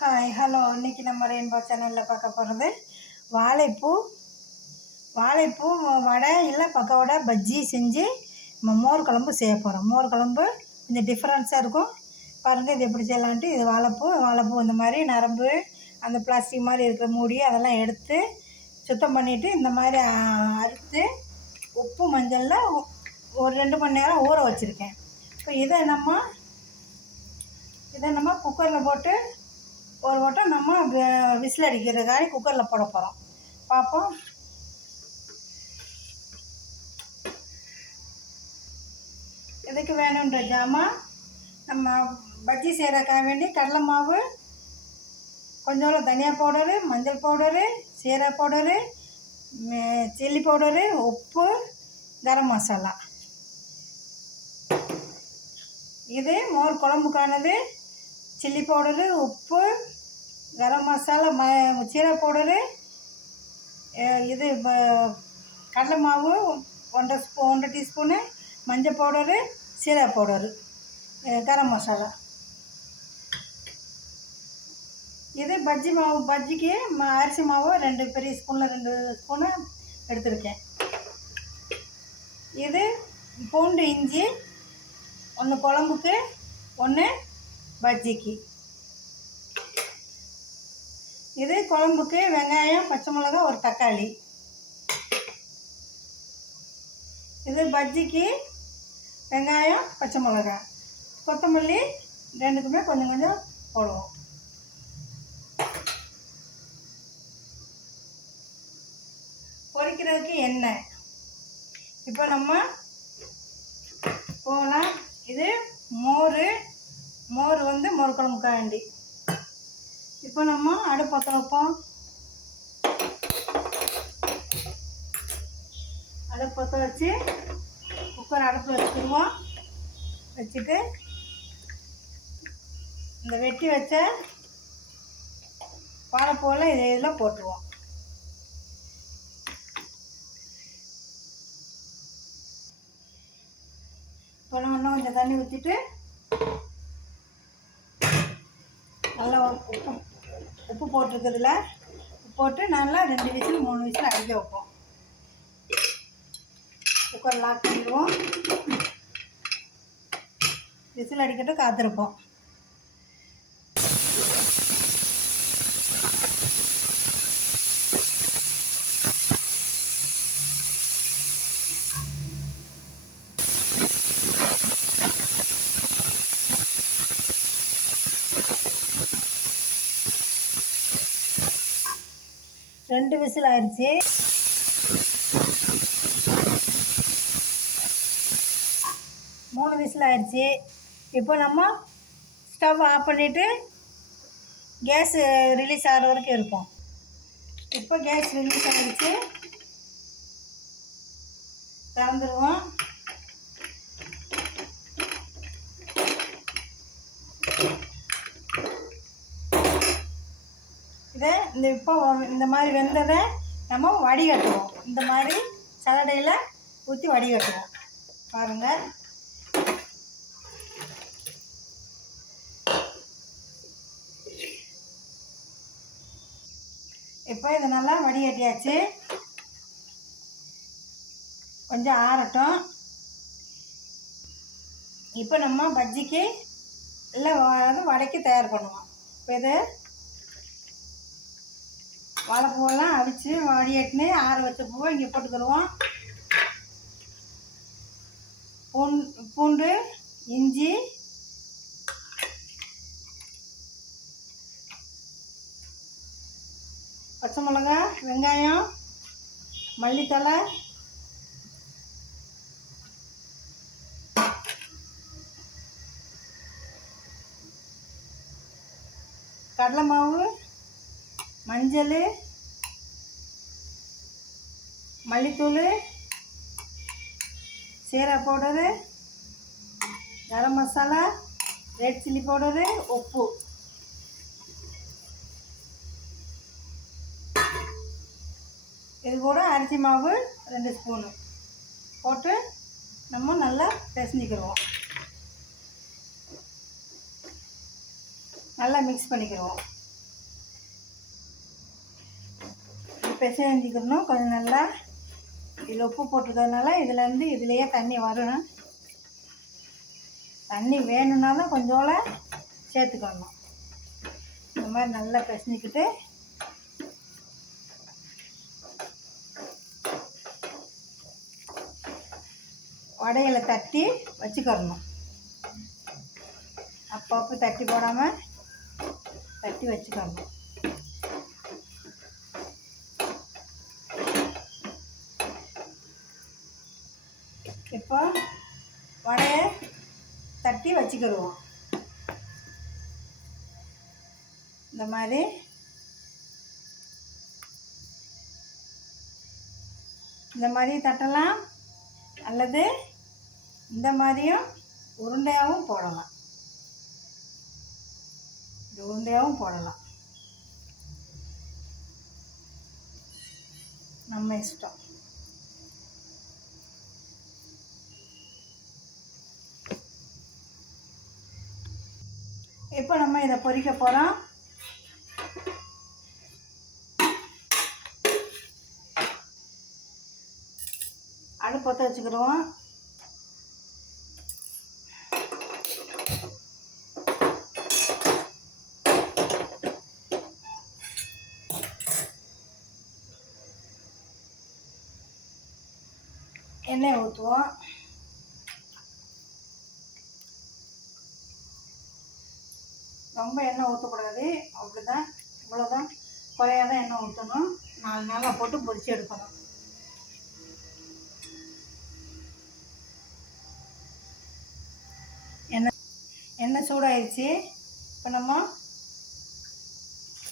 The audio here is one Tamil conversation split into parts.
ஹாய் ஹலோ இன்றைக்கி நம்ம ரெயின்போ சேனலில் பார்க்க போகிறது வாழைப்பூ. வாழைப்பூ வடை இல்லை பக்கோடா பஜ்ஜி செஞ்சு நம்ம மோர் குழம்பு செய்ய போகிறோம் மோர் குழம்பு கொஞ்சம் டிஃப்ரென்ஸாக இருக்கும். பாருங்கள் இது எப்படி செய்யலான்ட்டு இது வாழைப்பூ வாழைப்பூ இந்த மாதிரி நரம்பு அந்த பிளாஸ்டிக் மாதிரி இருக்கிற மூடி அதெல்லாம் எடுத்து சுத்தம் பண்ணிவிட்டு இந்த மாதிரி அறுத்து உப்பு மஞ்சளில் ஒரு ரெண்டு மணி நேரம் ஊற வச்சுருக்கேன். இப்போ இதை நம்ம இதை நம்ம குக்கரில் போட்டு ஒரு வட்டம் நம்ம விசில் அடிக்கிறதுக்காக குக்கரில் போட போகிறோம் பார்ப்போம் இதுக்கு வேணுன்ற ஜாமான் நம்ம பஜ்ஜி செய்கிறக்காக வேண்டி கடலை மாவு கொஞ்சோண்டு தனியா பவுடரு மஞ்சள் பவுடரு சீரக பவுடரு சில்லி பவுடரு உப்பு கரம் மசாலா. இது மோர் குழம்புக்கானது. சில்லி பவுடரு உப்பு கரம் மசாலா ம சீரக பவுடரு இது கடலை மாவு ஒன்றரை ஸ்பூ ஒன்றரை டீஸ்பூனு மஞ்சள் பவுடரு சீரக பவுடரு கரம் மசாலா. இது பஜ்ஜி மாவு பஜ்ஜிக்கு ம- அரிசி மாவு ரெண்டு பெரிய ஸ்பூனில் ரெண்டு ஸ்பூனு எடுத்திருக்கேன். இது பூண்டு இஞ்சி ஒன்று குழம்புக்கு ஒன்று பஜ்ஜிக்கு. இது குழம்புக்கு வெங்காயம் பச்சை மிளகா ஒரு தக்காளி. இது பஜ்ஜிக்கு வெங்காயம் பச்சை மிளகா. கொத்தமல்லி ரெண்டுக்குமே கொஞ்சம் கொஞ்சம் போடுவோம். பொரிக்கிறதுக்கு எண்ணெய். இப்போ நம்ம போகலாம். இது மோர் மோர் வந்து மோர் குழம்புக்காக வேண்டி இப்போ நம்ம அடுப்பு பற்ற வைப்போம் அடுப்பு பற்ற வச்சு குக்கர் அடுப்பில் வச்சுருவோம் வச்சுட்டு இந்த வெட்டி வச்ச வாழைப்பூவில் இதை இதில் போட்டுருவோம். இப்போ நம்ம இன்னும் கொஞ்சம் தண்ணி ஊற்றிட்டு நல்லா உப்பு உப்பு போட்டிருக்கிறதுல உப்பு போட்டு நல்லா ரெண்டு விசில் மூணு விசில் அடிக்க வைப்போம். குக்கர் லாக் பண்ணிடுவோம். விசில் அடிக்கட்டும் காத்திருப்போம். ரெண்டு விசில் ஆயிடுச்சு மூணு விசில் ஆயிடுச்சு இப்போ நம்ம ஸ்டவ் ஆஃப் பண்ணிவிட்டு கேஸ் ரிலீஸ் ஆகிற வரைக்கும் இருப்போம். இப்போ கேஸ் ரிலீஸ் ஆகிடுச்சு திறந்துருவோம் இதை இந்த இப்போ இந்த மாதிரி வெந்ததை நம்ம வடிகட்டுவோம். இந்த மாதிரி சலடையில் ஊற்றி வடிகட்டுவோம். பாருங்கள் இப்போ இதை நல்லா வடிகட்டியாச்சு. கொஞ்சம் ஆறட்டும். இப்போ நம்ம பஜ்ஜிக்கு இல்லை வடைக்கு தயார் பண்ணுவோம். இப்போ இதை வாழைப்பூவெல்லாம் அவிச்சு வடிகட்டினு ஆற வச்ச பூவை இங்கே போட்டுக்கிடுவோம் பூண்டு பூண்டு இஞ்சி பச்சை மிளகா வெங்காயம் மல்லித்தலை கடலை மாவு மஞ்சள் மல்லித்தூள் சீரா powder garam masala red chilli powder உப்பு. இது கூட அரிசி மாவு ரெண்டு ஸ்பூனு போட்டு நம்ம நல்லா பிசைஞ்சிக்கிடுவோம் நல்லா மிக்ஸ் பண்ணிக்கிடுவோம் பிசைஞ்சிக்கிறணும் கொஞ்சம் நல்லா இதில் உப்பு போட்டிருக்கறதுனால இதுலேருந்து இதுலேயே தண்ணி வரணும். தண்ணி வேணும்னா தான் சேர்த்துக்கணும். இந்த மாதிரி நல்லா பிசைஞ்சிக்கிட்டு வடைகளை தட்டி வச்சுக்கிறணும். அப்பப்போ தட்டி போடாமல் தட்டி வச்சுக்கணும். இப்போ வடையை தட்டி வச்சுக்கிடுவோம். இந்த மாதிரி. இந்த மாதிரி தட்டலாம். அல்லது இந்த மாதிரியும் உருண்டையாகவும் போடலாம். இது உருண்டையாகவும் போடலாம். நம்ம இஷ்டம். இப்போ நம்ம இதை பொறிக்க போகிறோம் அடுப்பத்தை வச்சுக்கிடுவோம். எண்ணெய் ஊற்றுவோம். எண்ணெய் ஊற்றக்கூடாது அப்படி தான் இவ்வளோதான் குறையாக தான் எண்ணெய் ஊற்றணும் நாலு நாளாக போட்டு பொரிச்சு எடுக்கணும். எண்ணெய் எண்ணெய் சூடாயிடுச்சு இப்போ நம்ம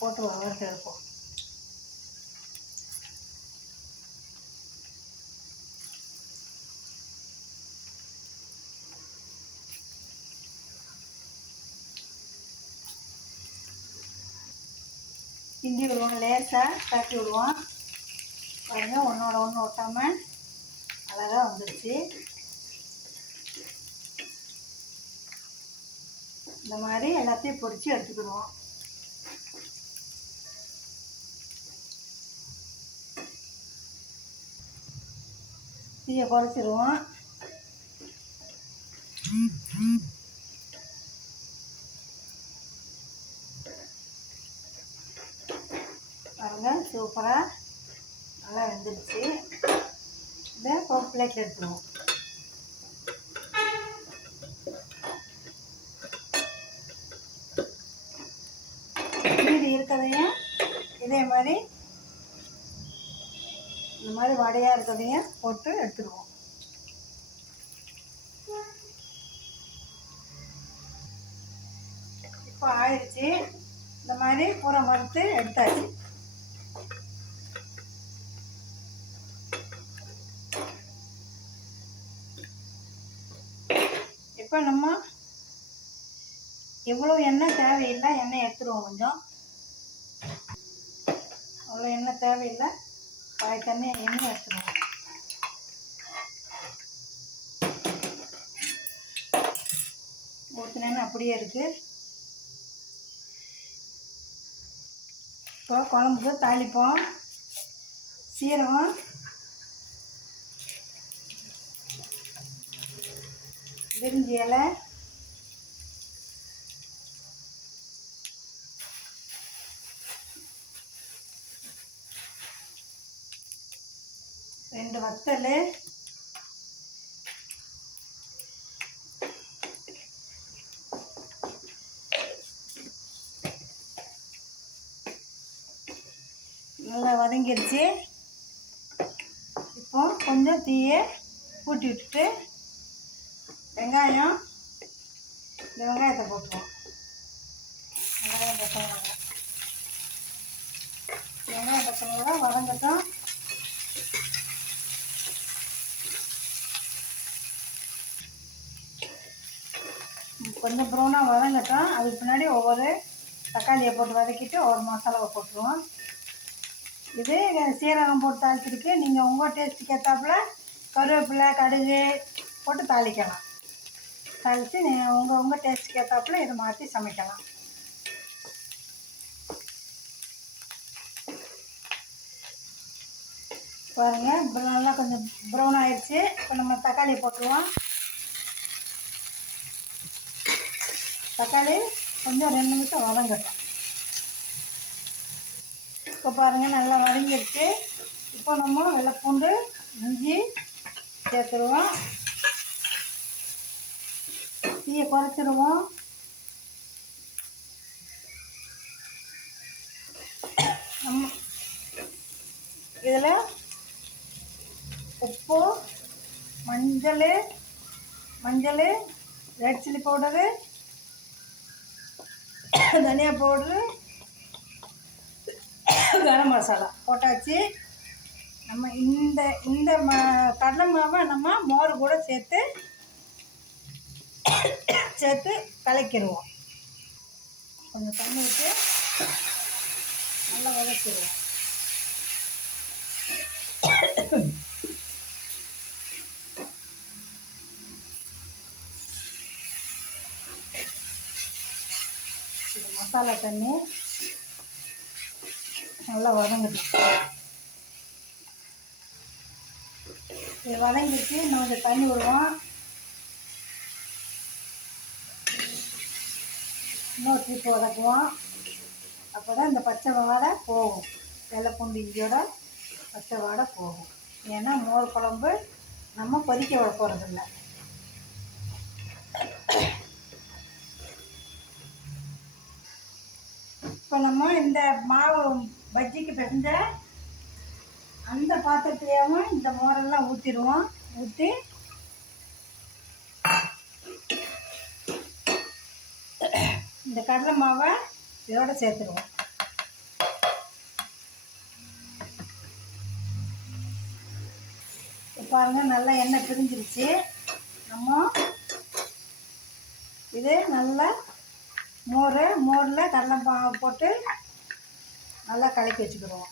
போட்டு வறுத்து எடுப்போம். கிண்டி விடுவோம் லேசாக தட்டி விடுவோம் பாருங்க ஒன்றோட ஒன்று ஒட்டாமல் அழகாக வந்துடுச்சு இந்த மாதிரி எல்லாத்தையும் பொரித்து எடுத்துக்கிடுவோம். தீயை குறைச்சிருவோம் பாருங்க சூப்பராக நல்லா வெந்துடுச்சு இதை இப்போ பிளேட்டில் எடுத்துருவோம். மீதி இருக்கிறதையும் இதே மாதிரி இந்த மாதிரி வடையாக இருக்கிறதையும் போட்டு எடுத்துருவோம். இப்போ ஆயிடுச்சு. இந்த மாதிரி பூரா மறுத்து எடுத்தாச்சு. இப்போ நம்ம எவ்வளோ எண்ணெய் தேவையில்லை எண்ணெய் எடுத்துருவோம் கொஞ்சம். அவ்வளோ எண்ணெய் தேவையில்லை பாய் தண்ணி எண்ணெய் எடுத்துருவோம். ஊற்றினேன்னு அப்படியே இருக்குது இப்போ குழம்புக்கு தாளிப்போம். சீரகம். விரிஞ்சி இலை ரெண்டு வத்தல். நல்லா இப்போ கொஞ்சம் தீயை கூட்டி விட்டுட்டு வெங்காயம் இந்த வெங்காயத்தை போட்டுருவோம். வெங்காயம் பச்சை வெங்காயம் பச்சை மிளகா வதங்கட்டும் கொஞ்சம் ப்ரௌனாக வதங்கட்டும். அதுக்கு பின்னாடி ஒவ்வொரு தக்காளியை போட்டு வதக்கிட்டு ஒவ்வொரு மசாலாவை போட்டுருவோம். இது சீரகம் போட்டு தாளிச்சிருக்கு. நீங்கள் உங்கள் டேஸ்ட்டுக்கு ஏற்றாப்புல கருவேப்பிலை கடுகு போட்டு தாளிக்கலாம். தாளித்து நீங்கள் உங்கள் உங்கள் டேஸ்ட்டுக்கு ஏற்றாப்புல இதை மாற்றி சமைக்கலாம். பாருங்கள் இப்போ நல்லா கொஞ்சம் ப்ரௌன் ஆயிடுச்சு இப்போ நம்ம தக்காளி போட்டுருவோம். தக்காளி கொஞ்சம் ரெண்டு நிமிஷம் வதங்கட்டும். இப்போ பாருங்கள் நல்லா வதங்கிடுச்சு. இப்போ நம்ம வெள்ளைப்பூண்டு இஞ்சி சேர்த்துருவோம். தீயை குறைச்சிருவோம். நம்ம இதில் உப்பு மஞ்சள் மஞ்சள் ரெட் சில்லி பவுடரு தனியா பவுட்ரு கரம் மசாலா போட்டாச்சு. நம்ம இந்த இந்த ம கடலை மாவை நம்ம மோர் கூட சேர்த்து சேர்த்து கலக்கிடுவோம். கொஞ்சம் தண்ணி விட்டு நல்லா வதக்கிடுவோம். மசாலா தண்ணி. நல்லா வதங்குது இது வதங்கிட்டு இன்னும் கொஞ்சம் தண்ணி விடுவோம். இன்னொரு திருப்பி வதக்குவோம். அப்போ தான் இந்த பச்சை வாடை போகும். வெள்ளை பூண்டு இஞ்சியோட பச்சை வாடை போகும். ஏன்னா மோர் குழம்பு நம்ம கொதிக்க விட போகிறதில்ல இப்போ நம்ம இந்த மாவு பஜ்ஜிக்கு பிசைஞ்ச அந்த பாத்திரத்துலேயும் இந்த மோரெல்லாம் ஊற்றிடுவோம் ஊற்றி இந்த கடலை மாவை இதோட சேர்த்துருவோம் பாருங்கள் நல்லா எண்ணெய் பிரிஞ்சிருச்சு. நம்ம இது நல்லா மோர் மோரில் கடலை போட்டு நல்லா கலக்கி வச்சுக்கிடுவோம்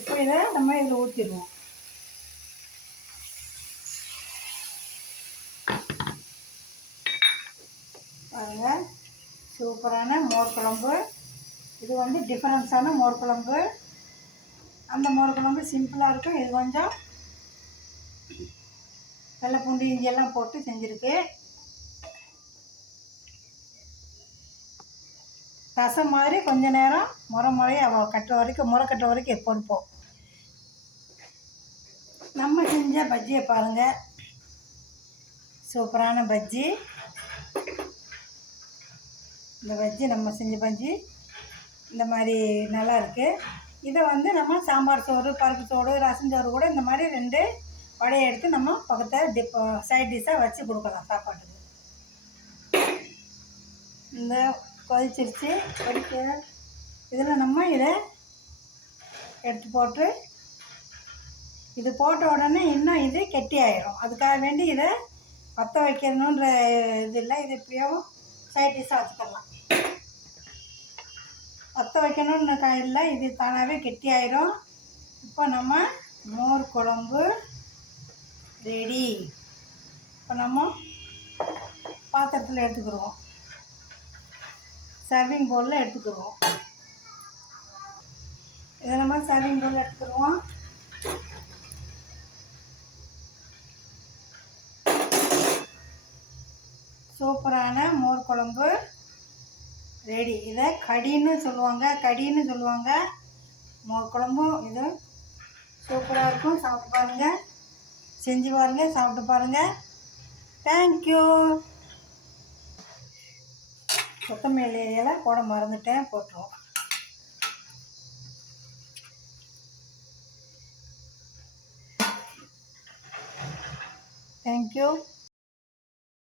இப்போ இதை நம்ம இதில் ஊற்றிடுவோம் பாருங்கள் சூப்பரான மோர் குழம்பு. இது வந்து டிஃப்ரென்ஸான மோர் குழம்பு. அந்த மோர் குழம்பு சிம்பிளாக இருக்கும். இது கொஞ்சம் வெள்ளை பூண்டு இஞ்சி எல்லாம் போட்டு செஞ்சுருக்கு. ரசம் மாதிரி கொஞ்ச நேரம் முறை முறையை கட்டுற வரைக்கும் முறை கட்டுற வரைக்கும் பொறுப்போம் நம்ம செஞ்ச பஜ்ஜியை பாருங்கள் சூப்பரான பஜ்ஜி. இந்த பஜ்ஜி நம்ம செஞ்ச பஜ்ஜி இந்த மாதிரி நல்லா இருக்குது இதை வந்து நம்ம சாம்பார் சோறு பருப்பு சோறு ரசம் சோறு கூட இந்த மாதிரி ரெண்டு வடையை எடுத்து நம்ம பக்கத்தில் டிப் சைட் டிஷ்ஷாக வச்சு கொடுக்கலாம் சாப்பாட்டுக்கு. இந்த கொதிச்சிருச்சு கொதிக்க இதில் நம்ம இதை எடுத்து போட்டு இது போட்ட உடனே இன்னும் இது கெட்டி ஆயிரும். அதுக்காக வேண்டி இதை பற்ற வைக்கணுன்ற இது இல்லை இது எப்படியோ சைட் டிஷ்ஷாக வச்சுக்கலாம். பற்ற வைக்கணும்னு இல்லை இது தானாகவே கெட்டி ஆயிரும். இப்போ நம்ம மோர் குழம்பு ரெடி. இப்போ நம்ம பாத்திரத்தில் எடுத்துக்கிடுவோம். சர்விங் பவுலில் எடுத்துக்கிடுவோம். இதை நம்ம சர்விங் பவுலில் எடுத்துக்கிடுவோம். சூப்பரான மோர் குழம்பு ரெடி. இதை கடின்னு சொல்லுவாங்க கடின்னு சொல்லுவாங்க. மோர் குழம்பும் இது சூப்பராக இருக்கும். சாப்பிட்டு பாருங்கள் செஞ்சு பாருங்கள் சாப்பிட்டு பாருங்கள் தேங்க்யூ கொத்தமல்லி இலை போட மறந்துட்டேன் போட்டுருவோம். தேங்க்யூ